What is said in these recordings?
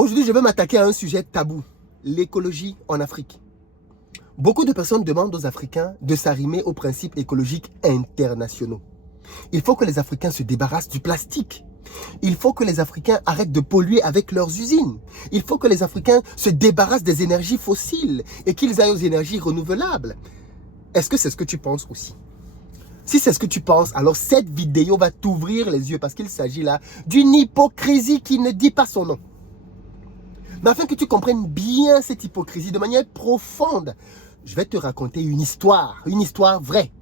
Aujourd'hui, je vais m'attaquer à un sujet tabou, l'écologie en Afrique. Beaucoup de personnes demandent aux Africains de s'arrimer aux principes écologiques internationaux. Il faut que les Africains se débarrassent du plastique. Il faut que les Africains arrêtent de polluer avec leurs usines. Il faut que les Africains se débarrassent des énergies fossiles et qu'ils aillent aux énergies renouvelables. Est-ce que c'est ce que tu penses aussi? Si c'est ce que tu penses, alors cette vidéo va t'ouvrir les yeux parce qu'il s'agit là d'une hypocrisie qui ne dit pas son nom. Mais afin que tu comprennes bien cette hypocrisie de manière profonde, je vais te raconter une histoire vraie,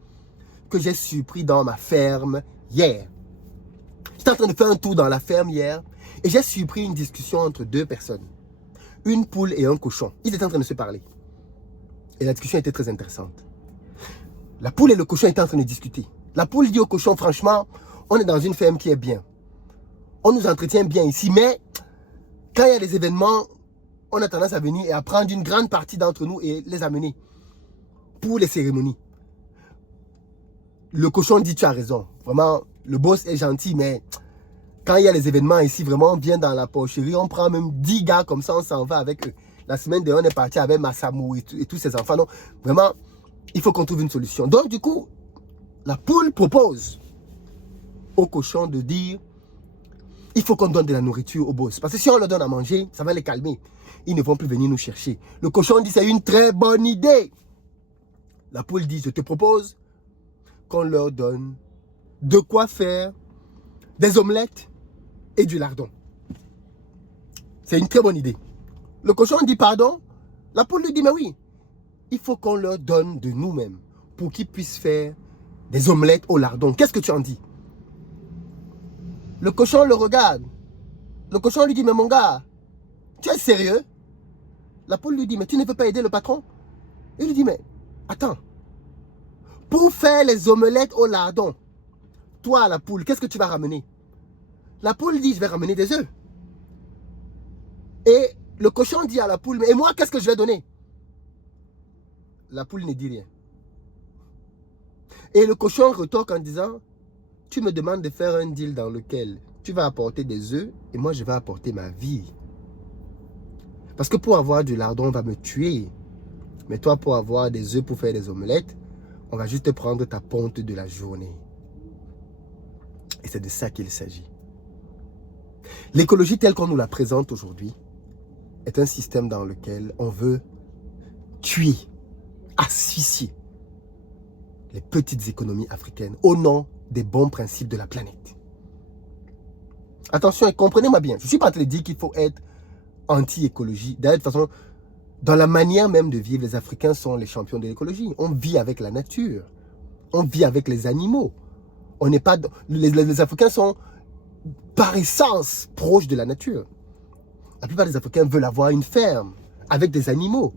que j'ai surpris dans ma ferme hier. J'étais en train de faire un tour dans la ferme hier et j'ai surpris une discussion entre deux personnes. Une poule et un cochon. Ils étaient en train de se parler. Et la discussion était très intéressante. La poule et le cochon étaient en train de discuter. La poule dit au cochon, franchement, on est dans une ferme qui est bien. On nous entretient bien ici, mais quand il y a des événements, on a tendance à venir et à prendre une grande partie d'entre nous et les amener pour les cérémonies. Le cochon dit, tu as raison. Vraiment, le boss est gentil, mais quand il y a les événements ici, vraiment, on vient dans la porcherie, on prend même 10 gars comme ça, on s'en va avec eux. La semaine dernière, on est parti avec Massamou et tous ses enfants. Donc, vraiment, il faut qu'on trouve une solution. Donc, du coup, la poule propose au cochon de dire, il faut qu'on donne de la nourriture au boss. Parce que si on leur donne à manger, ça va les calmer. Ils ne vont plus venir nous chercher. Le cochon dit, c'est une très bonne idée. La poule dit, je te propose qu'on leur donne de quoi faire des omelettes et du lardon. C'est une très bonne idée. Le cochon dit, pardon. La poule lui dit, mais oui, il faut qu'on leur donne de nous-mêmes pour qu'ils puissent faire des omelettes au lardon. Qu'est-ce que tu en dis? Le cochon le regarde. Le cochon lui dit, mais mon gars, tu es sérieux? La poule lui dit, mais tu ne veux pas aider le patron? Il lui dit, mais attends, pour faire les omelettes au lardon, toi la poule, qu'est-ce que tu vas ramener? La poule dit, je vais ramener des œufs. Et le cochon dit à la poule, mais et moi, qu'est-ce que je vais donner? La poule ne dit rien. Et le cochon retorque en disant, tu me demandes de faire un deal dans lequel tu vas apporter des œufs et moi je vais apporter ma vie. Parce que pour avoir du lardon, on va me tuer. Mais toi, pour avoir des œufs pour faire des omelettes, on va juste prendre ta ponte de la journée. Et c'est de ça qu'il s'agit. L'écologie telle qu'on nous la présente aujourd'hui est un système dans lequel on veut tuer, asphyxier les petites économies africaines au nom des bons principes de la planète. Attention, et comprenez-moi bien, je ne suis pas en train de dire qu'il faut être anti-écologie. D'ailleurs, de toute façon, dans la manière même de vivre, les Africains sont les champions de l'écologie. On vit avec la nature. On vit avec les animaux. On n'est pas... Les Africains sont par essence proches de la nature. La plupart des Africains veulent avoir une ferme avec des animaux.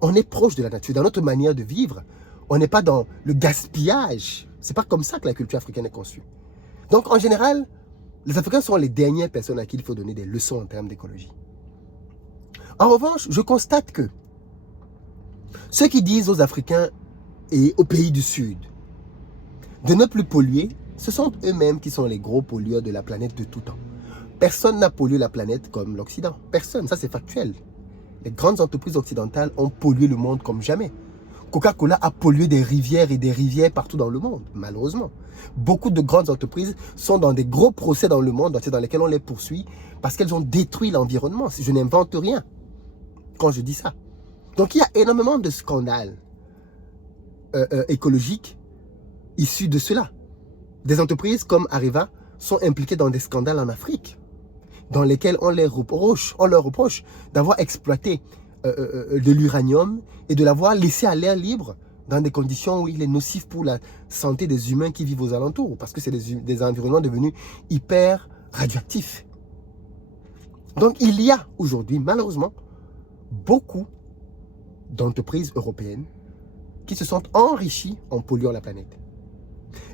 On est proche de la nature. Dans notre manière de vivre, on n'est pas dans le gaspillage. C'est pas comme ça que la culture africaine est conçue. Donc, en général, les Africains sont les dernières personnes à qui il faut donner des leçons en termes d'écologie. En revanche, je constate que ceux qui disent aux Africains et aux pays du Sud de ne plus polluer, ce sont eux-mêmes qui sont les gros pollueurs de la planète de tout temps. Personne n'a pollué la planète comme l'Occident. Personne, ça c'est factuel. Les grandes entreprises occidentales ont pollué le monde comme jamais. Coca-Cola a pollué des rivières et des rivières partout dans le monde, malheureusement. Beaucoup de grandes entreprises sont dans des gros procès dans le monde entier dans lesquels on les poursuit parce qu'elles ont détruit l'environnement. Je n'invente rien quand je dis ça. Donc il y a énormément de scandales écologiques issus de cela. Des entreprises comme Areva sont impliquées dans des scandales en Afrique dans lesquels on leur reproche d'avoir exploité de l'uranium et de l'avoir laissé à l'air libre dans des conditions où il est nocif pour la santé des humains qui vivent aux alentours, parce que c'est des environnements devenus hyper radioactifs. Donc il y a aujourd'hui, malheureusement, beaucoup d'entreprises européennes qui se sont enrichies en polluant la planète.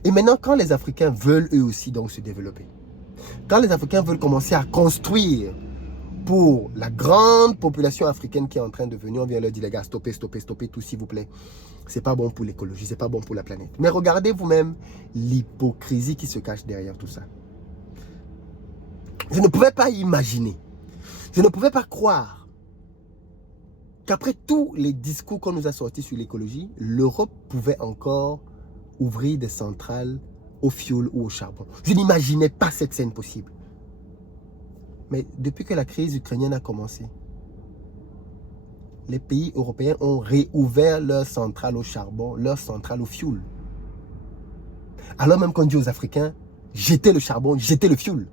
Et maintenant, quand les Africains veulent eux aussi donc se développer, quand les Africains veulent commencer à construire pour la grande population africaine qui est en train de venir, on vient leur dire, les gars, stoppez, stoppez, stoppez tout s'il vous plaît. C'est pas bon pour l'écologie, c'est pas bon pour la planète. Mais regardez vous-même l'hypocrisie qui se cache derrière tout ça. Je ne pouvais pas imaginer. Je ne pouvais pas croire qu'après tous les discours qu'on nous a sortis sur l'écologie, l'Europe pouvait encore ouvrir des centrales au fioul ou au charbon. Je n'imaginais pas cette scène possible. Mais depuis que la crise ukrainienne a commencé, les pays européens ont réouvert leurs centrales au charbon, leurs centrales au fioul. Alors même qu'on dit aux Africains, jetez le charbon, jetez le fioul.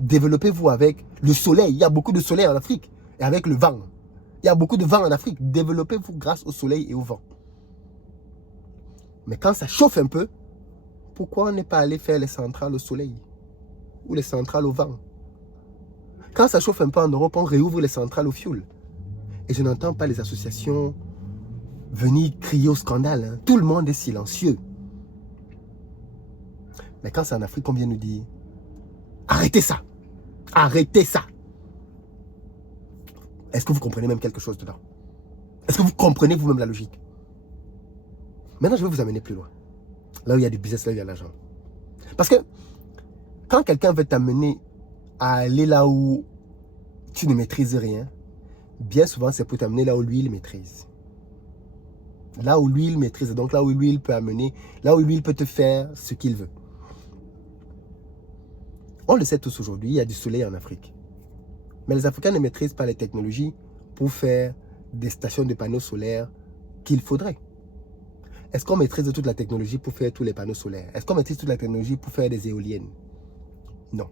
Développez-vous avec le soleil. Il y a beaucoup de soleil en Afrique. Et avec le vent. Il y a beaucoup de vent en Afrique. Développez-vous grâce au soleil et au vent. Mais quand ça chauffe un peu, pourquoi on n'est pas allé faire les centrales au soleil? Ou les centrales au vent? Quand ça chauffe un peu en Europe, on réouvre les centrales au fioul. Et je n'entends pas les associations venir crier au scandale. Hein. Tout le monde est silencieux. Mais quand c'est en Afrique, on vient nous dire, arrêtez ça. Arrêtez ça. Est-ce que vous comprenez même quelque chose dedans? Est-ce que vous comprenez vous-même la logique? Maintenant, je vais vous amener plus loin. Là où il y a du business, là où il y a l'argent. Parce que quand quelqu'un veut t'amener à aller là où tu ne maîtrises rien, bien souvent, c'est pour t'amener là où lui, il maîtrise. Là où lui, il maîtrise. Donc là où lui, il peut amener, là où lui, il peut te faire ce qu'il veut. On le sait tous aujourd'hui, il y a du soleil en Afrique. Mais les Africains ne maîtrisent pas les technologies pour faire des stations de panneaux solaires qu'il faudrait. Est-ce qu'on maîtrise toute la technologie pour faire tous les panneaux solaires? Est-ce qu'on maîtrise toute la technologie pour faire des éoliennes? Non.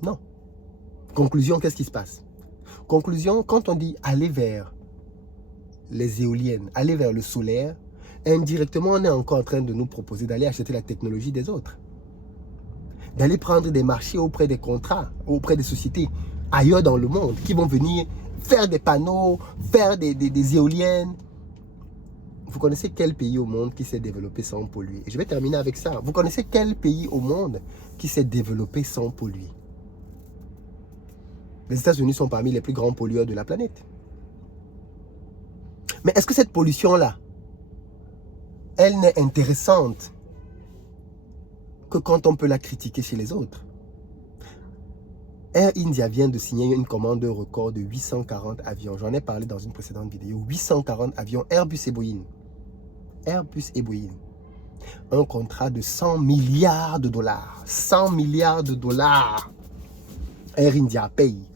Non. Conclusion, qu'est-ce qui se passe? Conclusion, quand on dit aller vers les éoliennes, aller vers le solaire, indirectement, on est encore en train de nous proposer d'aller acheter la technologie des autres. D'aller prendre des marchés auprès des contrats, auprès des sociétés ailleurs dans le monde qui vont venir faire des panneaux, faire des éoliennes. Vous connaissez quel pays au monde qui s'est développé sans polluer? Et je vais terminer avec ça. Vous connaissez quel pays au monde qui s'est développé sans polluer? Les États-Unis sont parmi les plus grands pollueurs de la planète. Mais est-ce que cette pollution-là, elle n'est intéressante que quand on peut la critiquer chez les autres? Air India vient de signer une commande record de 840 avions. J'en ai parlé dans une précédente vidéo. 840 avions Airbus et Boeing. Airbus et Boeing. Un contrat de 100 milliards de dollars. 100 milliards de dollars. Air India paye.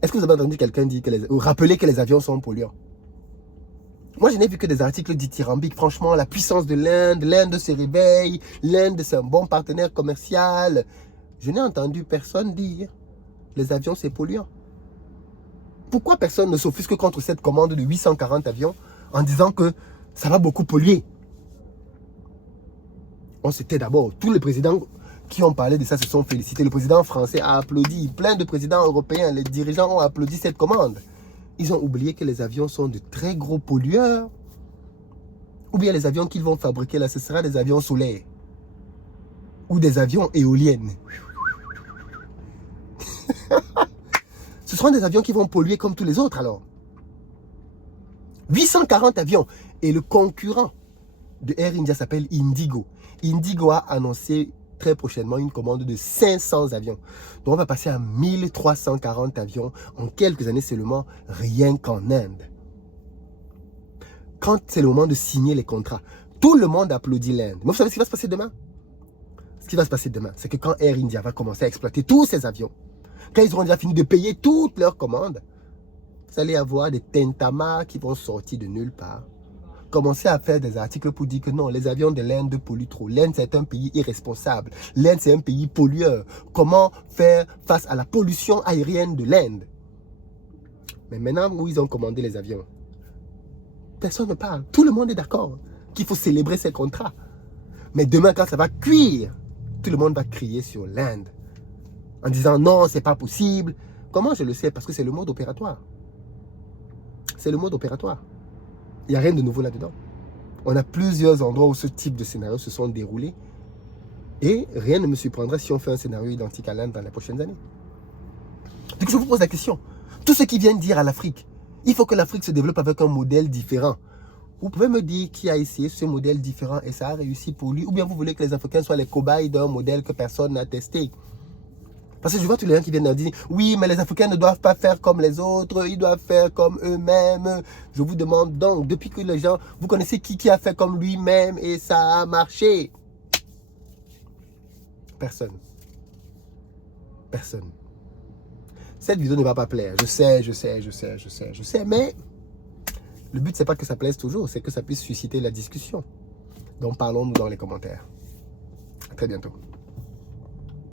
Est-ce que vous avez entendu quelqu'un dire ou rappeler que les avions sont polluants? Moi, je n'ai vu que des articles dithyrambiques. Franchement, la puissance de l'Inde, l'Inde se réveille, l'Inde c'est un bon partenaire commercial. Je n'ai entendu personne dire les avions c'est polluant. Pourquoi personne ne s'offusque contre cette commande de 840 avions en disant que ça va beaucoup polluer? On s'était d'abord, tous les présidents qui ont parlé de ça se sont félicités. Le président français a applaudi, plein de présidents européens, les dirigeants ont applaudi cette commande. Ils ont oublié que les avions sont de très gros pollueurs. Ou bien les avions qu'ils vont fabriquer là, ce sera des avions solaires. Ou des avions éoliennes. Ce seront des avions qui vont polluer comme tous les autres alors. 840 avions. Et le concurrent de Air India s'appelle Indigo. Indigo a annoncé très prochainement une commande de 500 avions. Donc on va passer à 1340 avions en quelques années seulement, rien qu'en Inde. Quand c'est le moment de signer les contrats, tout le monde applaudit l'Inde. Mais vous savez ce qui va se passer demain? Ce qui va se passer demain, c'est que quand Air India va commencer à exploiter tous ces avions, quand ils auront déjà fini de payer toutes leurs commandes, vous allez avoir des tintamarres qui vont sortir de nulle part. Commencer à faire des articles pour dire que non, les avions de l'Inde polluent trop. L'Inde, c'est un pays irresponsable. L'Inde, c'est un pays pollueur. Comment faire face à la pollution aérienne de l'Inde? Mais maintenant où ils ont commandé les avions, personne ne parle. Tout le monde est d'accord qu'il faut célébrer ces contrats. Mais demain, quand ça va cuire, tout le monde va crier sur l'Inde. En disant non, c'est pas possible. Comment je le sais? Parce que c'est le mode opératoire. C'est le mode opératoire. Il n'y a rien de nouveau là-dedans. On a plusieurs endroits où ce type de scénario se sont déroulés. Et rien ne me surprendra si on fait un scénario identique à l'Inde dans les prochaines années. Donc je vous pose la question. Tous ceux qui viennent dire à l'Afrique, il faut que l'Afrique se développe avec un modèle différent. Vous pouvez me dire qui a essayé ce modèle différent et ça a réussi pour lui, ou bien vous voulez que les Africains soient les cobayes d'un modèle que personne n'a testé. Parce que je vois tous les gens qui viennent dire, oui, mais les Africains ne doivent pas faire comme les autres, ils doivent faire comme eux-mêmes. Je vous demande donc, depuis que les gens, vous connaissez qui a fait comme lui-même et ça a marché? Personne. Personne. Cette vidéo ne va pas plaire. Je sais, mais le but, c'est pas que ça plaise toujours, c'est que ça puisse susciter la discussion. Donc, parlons-nous dans les commentaires. À très bientôt.